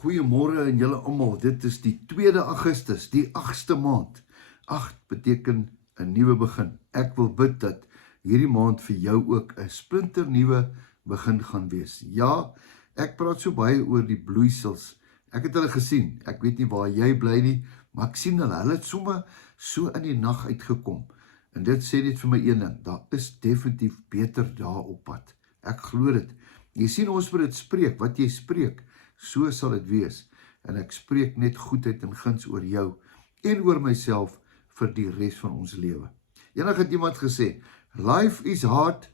Goeiemôre aan julle almal. Dit is die 2de Augustus, die 8ste maand. 8 beteken 'n nuwe begin. Ek wil bid dat hierdie maand vir jou ook 'n splinternuwe begin gaan wees. Ja, ek praat so baie oor die bloeisels. Ek het hulle gesien. Ek weet nie waar jy bly nie, maar ek sien hulle. Hulle het sommer so in die nag uitgekom. En dit sê net vir my een ding, daar is definitief beter daar op pad. Ek glo dit. Jy sien ons moet dit spreek, wat jy spreek, so sal dit wees. En ek spreek net goedheid en guns oor jou en oor myself vir die res van ons lewe. Eendag het iemand gesê, life is hard,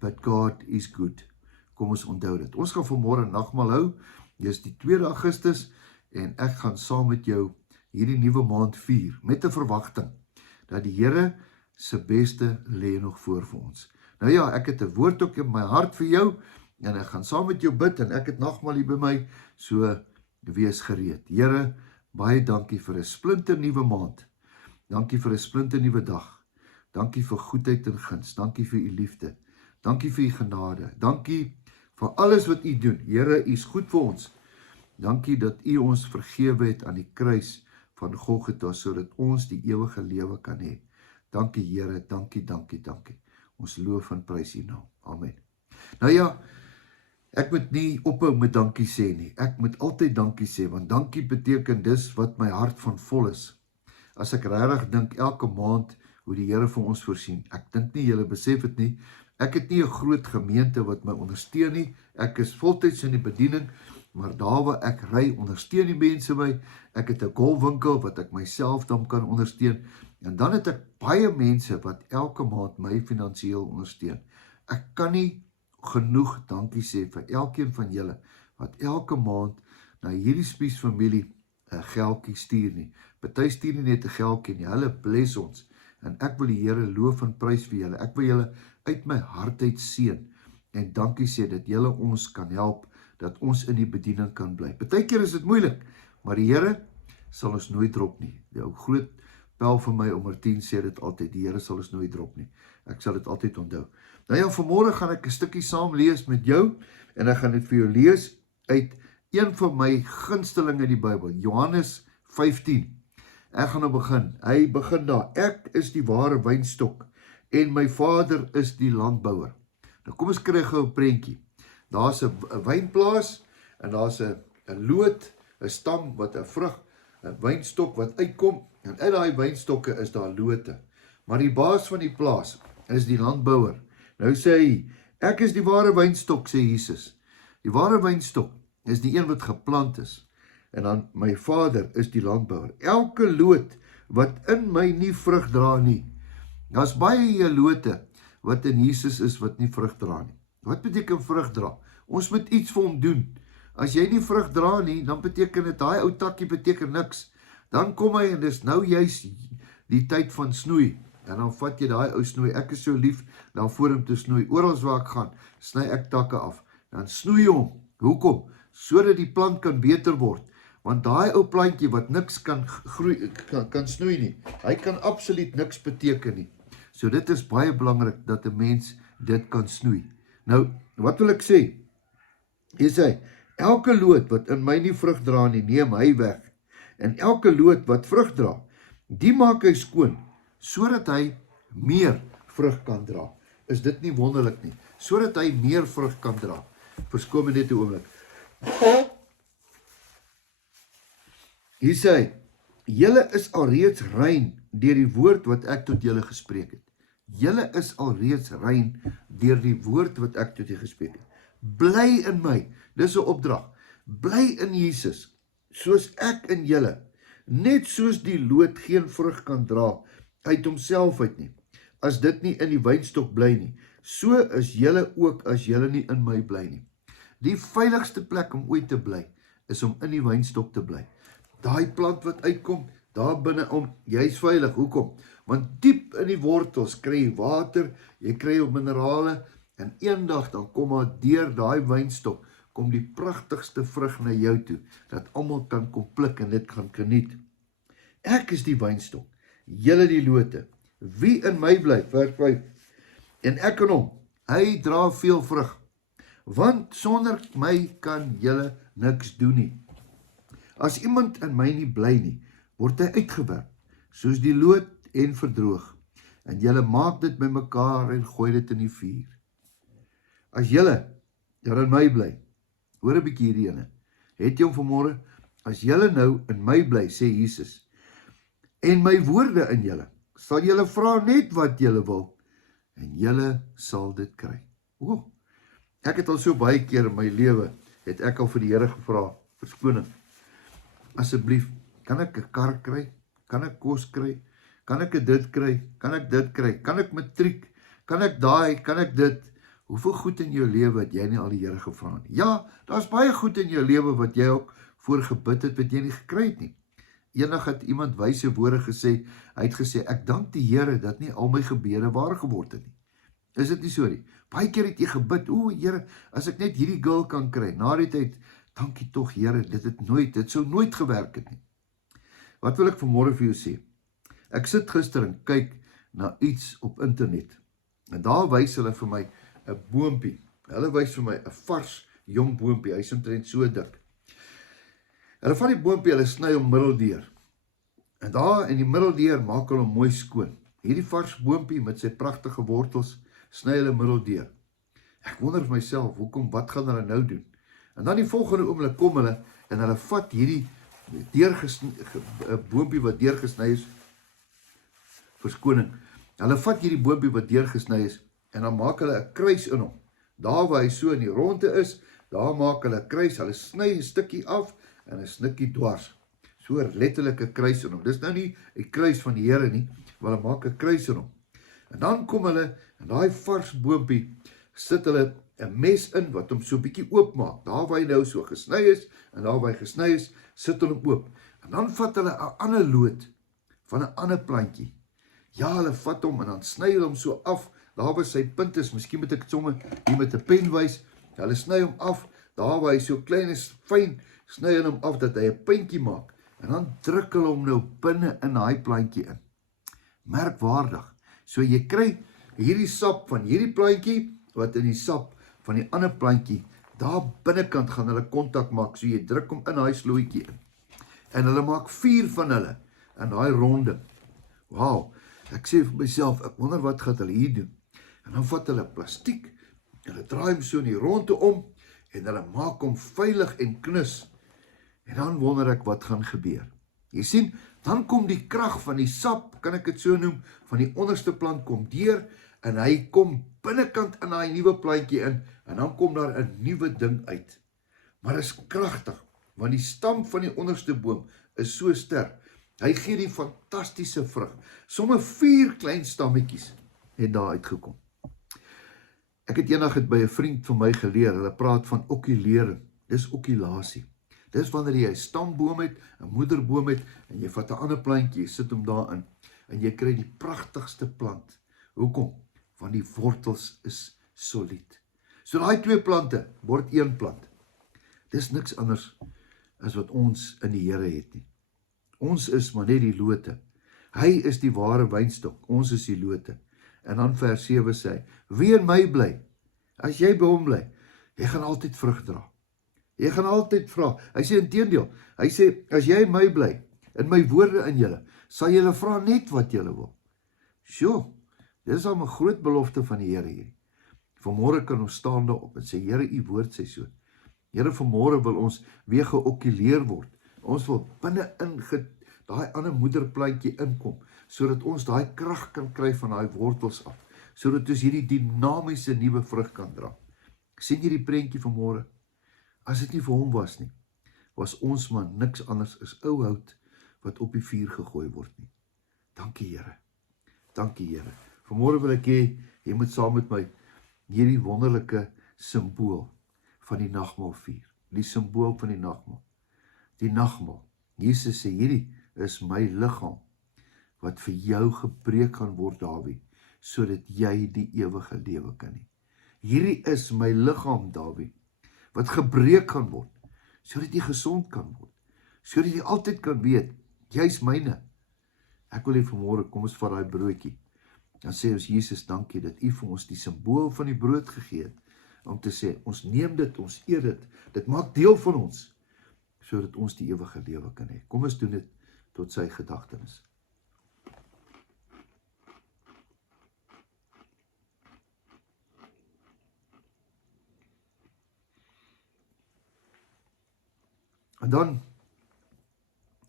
but God is good. Kom ons onthou dit. Ons gaan vanmôre nagmaal hou. Dit is die 2de Augustus en ek gaan saam met jou hierdie nuwe maand vier met 'n verwagting dat die Here se beste lê nog voor ons. Nou ja, ek het 'n woord ook in my hart vir jou en ek gaan saam met jou bid en ek het nagmaal hier by my, so wees gereed. Here, baie dankie vir 'n splinternuwe maand. Dankie vir 'n splinternuwe dag. Dankie vir goedheid en guns. Dankie vir u liefde. Dankie vir u genade. Dankie vir alles wat u doen. Here, u is goed vir ons. Dankie dat u ons vergewe het aan die kruis van Golgotha sodat ons die ewige lewe kan hê. Dankie Here, dankie, dankie, dankie. Ons loof en prys u naam. Amen. Nou ja, ek moet nie ophou met dankie sê nie. Ek moet altyd dankie sê, want dankie beteken dis wat my hart van vol is. As ek regtig dink elke maand hoe die Here vir ons voorsien. Ek dink nie julle besef dit nie. Ek het nie 'n groot gemeente wat my ondersteun nie. Ek is voltyds in die bediening, maar daar waar ek ry, ondersteun die mense my. Ek het 'n golfwinkel wat ek myself dan kan ondersteun. En dan het ek baie mense wat elke maand my finansiëel ondersteun. Ek kan nie genoeg dankie sê vir elkeen van julle wat elke maand na hierdie Spies familie 'n geldjie stuur nie. Party stuur nie net 'n geldjie nie, hulle bless ons. En ek wil die Here loof en prys vir julle. Ek wil julle uit my hart uit seën en dankie sê dat julle ons kan help, dat ons in die bediening kan bly. Partykeer is dit moeilik, maar die Here sal ons nooit drop nie. Jou groot pel van my, Martin, sê dit altyd, die Here sal ons nooit drop nie. Ek sal dit altyd onthou. Nou ja, vanmôre gaan ek 'n stukkie saam lees met jou, en ek gaan dit vir jou lees uit een van my gunstelinge in die Bybel, Johannes 15. Ek gaan nou begin. Hy begin daar. Ek is die ware wynstok en my Vader is die landbouer. Nou kom ons kry gou 'n prentjie. Daar's 'n wynplaas en daar's 'n loot, 'n stam wat 'n vrug, 'n wynstok wat uitkom en uit daai wynstokke is daar lote. Maar die baas van die plaas is die landbouer. Nou sê hy, ek is die ware wynstok, sê Jesus. Die ware wynstok is die een wat geplant is. En dan my Vader is die landbouer. Elke loot wat in my nie vrug dra nie. Daar's baie lote wat in Jesus is wat nie vrug dra nie. Wat beteken vrug dra? Ons moet iets vir hom doen. As jy nie vrug dra nie, dan beteken dit daai ou takkie beteken niks. Dan kom hy en dis nou juis die tyd van snoei. En dan vat jy daai ou snoei. Ek is so lief daarvoor om te snoei. Oral waar ek gaan, sny ek takke af. Dan snoei hom. Hoekom? Sodat die plant kan beter word. Want daai ou plantjie wat niks kan groei, kan snoei nie, hy kan absoluut niks beteken nie. So dit is baie belangrik dat 'n mens dit kan snoei. Nou, wat wil ek sê? Hy sê, elke loot wat in my nie vrug dra nie, neem hy weg. En elke loot wat vrug dra, die maak hy skoon, sodat hy meer vrug kan dra. Is dit nie wonderlik nie? Sodat hy meer vrug kan dra. Verskoon my net 'n oomblik. Hy sê, julle is alreeds rein deur die woord wat ek tot julle gespreek het. Julle is alreeds rein deur die woord wat ek tot julle gespreek het. Bly in my, dis 'n opdrag. Bly in Jesus, soos ek in julle. Net soos die loot geen vrug kan dra uit homself uit nie, as dit nie in die wynstok bly nie. So is julle ook as julle nie in my bly nie. Die veiligste plek om ooit te bly, is om in die wynstok te bly. Daai plant wat uitkom, daar binne om, jy's veilig. Hoekom? Want diep in die wortels kry jy water, jy kry jou minerale, en eendag dan kom maar deur daai wynstok, kom die pragtigste vrug na jou toe, dat almal kan kom pluk en dit kan geniet. Ek is die wynstok, julle die lote. Wie in my bly, vers 5, en ek in hom, hy dra veel vrug, want sonder my kan julle niks doen nie. As iemand in my nie bly nie, word hy uitgewerp, soos die lood en verdroog. En julle maak dit by mekaar en gooi dit in die vuur. As julle daar in my bly, hoor 'n bietjie hierdie ene, het jy hom vanmôre, as julle nou in my bly, sê Jesus, en my woorde in julle, sal julle vra net wat julle wil, en julle sal dit kry. Ek het al so baie keer in my lewe, het ek al vir die Here gevra, verskoning, asseblief, kan ek 'n kar kry? Kan ek kos kry? Kan ek dit kry? Kan ek dit kry? Kan ek matriek? Kan ek daai? Kan ek dit? Hoeveel goed in jou lewe het jy nie al die Here gevra nie? Ja, daar's baie goed in jou lewe wat jy ook voor gebid het, wat jy nie gekry het nie. Eendag het iemand wyse woorde gesê, hy het gesê, ek dank die Here dat nie al my gebede waar geword het nie. Is dit nie so nie? Baie keer het jy gebid, Here, as ek net hierdie girl kan kry, na die tyd, dankie tog Here, dit sou nooit gewerk het nie. Wat wil ek vanmôre vir jou sê? Ek sit gister en kyk na iets op internet, en daar wys hulle vir my 'n boompie. Hulle wys vir my 'n vars jong boompie, hy is omtrent so dik. Hulle vat die boompie, hulle sny hom middeldeur. En daar in die middeldeur maak hulle hom mooi skoon. Hierdie vars boompie met sy pragtige wortels sny hulle middeldeur. Ek wonder vir myself, wat gaan hulle nou doen? En dan die volgende oomblik kom hulle en hulle vat hierdie boompie wat deurgesny is, verskoning. Hulle vat hierdie boompie wat deurgesny is en dan maak hulle 'n kruis in hom. Daar waar hy so in die ronde is, daar maak hulle 'n kruis. Hulle sny 'n stukkie af en 'n stukkie dwars. So letterlik 'n kruis in hom. Dis nou nie 'n kruis van die Here nie, maar hulle maak 'n kruis in hom. En dan kom hulle en daai vars boompie sit hulle 'n mes in wat hom so bietjie oopmaak. Daar waar hy nou so gesny is en daar waar hy gesny is, sit hulle hom oop. En dan vat hulle 'n ander loot van 'n ander plantjie. Ja, hulle vat hom en dan sny hulle hom so af. Daar waar sy punt is, miskien moet ek dit sommer hier met 'n pen wys. Hulle sny hom af. Daar waar hy so klein is, fyn, sny hulle hom af dat hy 'n puntjie maak. En dan druk hulle hom nou binne in daai plantjie in. Merkwaardig. So jy kry hierdie sap van hierdie plantjie wat in die sap van die ander plantjie, daar binnekant gaan hulle kontak maak. So jy druk hom in daai slootjie in. En hulle maak 4 van hulle in daai ronde. Wow, ek sê vir myself, ek wonder wat gaan hulle hier doen. En dan vat hulle plastiek, hulle draai hom so in die ronde om en hulle maak hom veilig en knus. En dan wonder ek wat gaan gebeur. Jy sien, dan kom die krag van die sap, kan ek dit so noem, van die onderste plant kom deur en hy kom binnekant in daai nuwe plantjie in en dan kom daar 'n nuwe ding uit. Maar is kragtig, want die stam van die onderste boom is so sterk. Hy gee die fantastiese vrug. Somme 4 klein stammetjies het daar uitgekom. Ek het eendag by 'n vriend van my geleer, hulle praat van okulering. Dis okulasie. Dis wanneer jy 'n stamboom het, 'n moederboom het en jy vat 'n ander plantjie, jy sit hom daarin en jy kry die pragtigste plant. Hoekom? Want die wortels is solied. So daai 2 plante word 1 plant. Dis niks anders as wat ons in die Here het nie. Ons is maar net die lote. Hy is die ware wynstok, ons is die lote. En dan vers 7 sê hy, wie in my bly, as jy by hom bly, jy gaan altyd vrug dra. Jy gaan altyd vra. Hy sê inteendeel, hy sê, as jy in my bly, in my woorde in julle, sal julle vra net wat julle wil. Sjoe, dit is al 'n groot belofte van die Here hier. Vanmôre kan ons staan daarop en sê, Here, u woord sê so. Here, vanmôre wil ons weer geokuleer word. Ons wil binne-in daai ander moederplantjie inkom, sodat ons daai krag kan kry van daai wortels af, sodat ons hierdie dinamiese nuwe vrug kan dra. Sien jy die prentjie vanmôre? As dit nie vir hom was nie, was ons maar niks anders as ou hout wat op die vuur gegooi word nie. Dankie Here. Dankie Here. Vanmôre wil ek hê jy moet saam met my hierdie wonderlike simbool van die nagmaal vier. Die simbool van die nagmaal. Die nagmaal. Jesus sê hierdie is my liggaam wat vir jou gebreek gaan word, Dawie, sodat jy die ewige lewe kan hê. Hierdie is my liggaam, Dawie, wat gebreek gaan word, sodat jy gesond kan word, sodat jy altyd kan weet, jy is myne. Ek wil hê vanmôre, kom ons vat daai broodjie, dan sê ons, Jesus, dankie dat u vir ons die simbool van die brood gegee het, om te sê, ons neem dit, ons eet dit, dit maak deel van ons, sodat ons die ewige lewe kan hê. Kom ons doen dit tot sy gedagtenis. En dan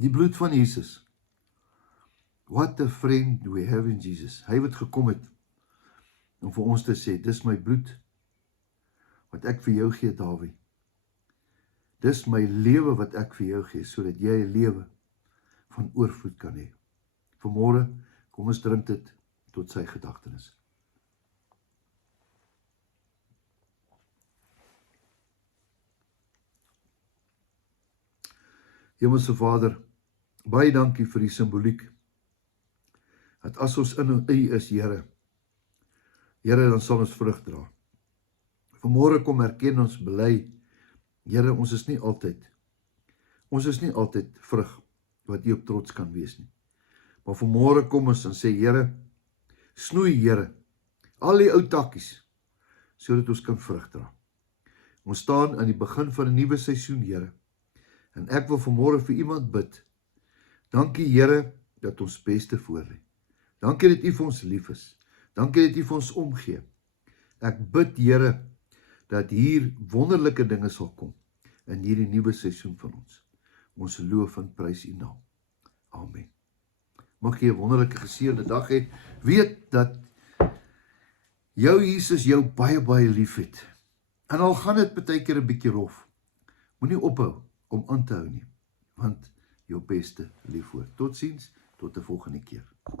die bloed van Jesus. What a friend we have in Jesus. Hy wat gekom het om vir ons te sê, dis my bloed wat ek vir jou gee, Dawie. Dis my lewe wat ek vir jou gee, sodat jy 'n lewe van oorvloed kan hê. Vanmôre, kom ons drink dit tot sy gedagtenis. Hemelse Vader, baie dankie vir die simboliek, dat as ons in U is, Here, dan sal ons vrug dra. Vanmôre kom erken ons bely, Here, ons is nie altyd vrug wat U op trots kan wees nie. Maar vanmôre kom ons en sê, Here, snoei, Here, al die ou takkies, sodat ons kan vrug dra. Ons staan aan die begin van 'n nuwe seisoen, Here, en ek wil vanmôre vir iemand bid. Dankie, Here, dat ons beste voor lê. Dankie dat U vir ons lief is. Dankie dat U vir ons omgee. Ek bid, Here, dat hier wonderlike dinge sal kom in hierdie nuwe seisoen van ons. Ons loof en prys U naam. Amen. Mag jy 'n wonderlike geseënde dag hê. Weet dat jou Jesus jou baie, baie lief het. En al gaan dit baie keer 'n bietjie rof, moenie ophou om aan te hou nie, want jou beste lief voor. Totsiens, tot 'n volgende keer.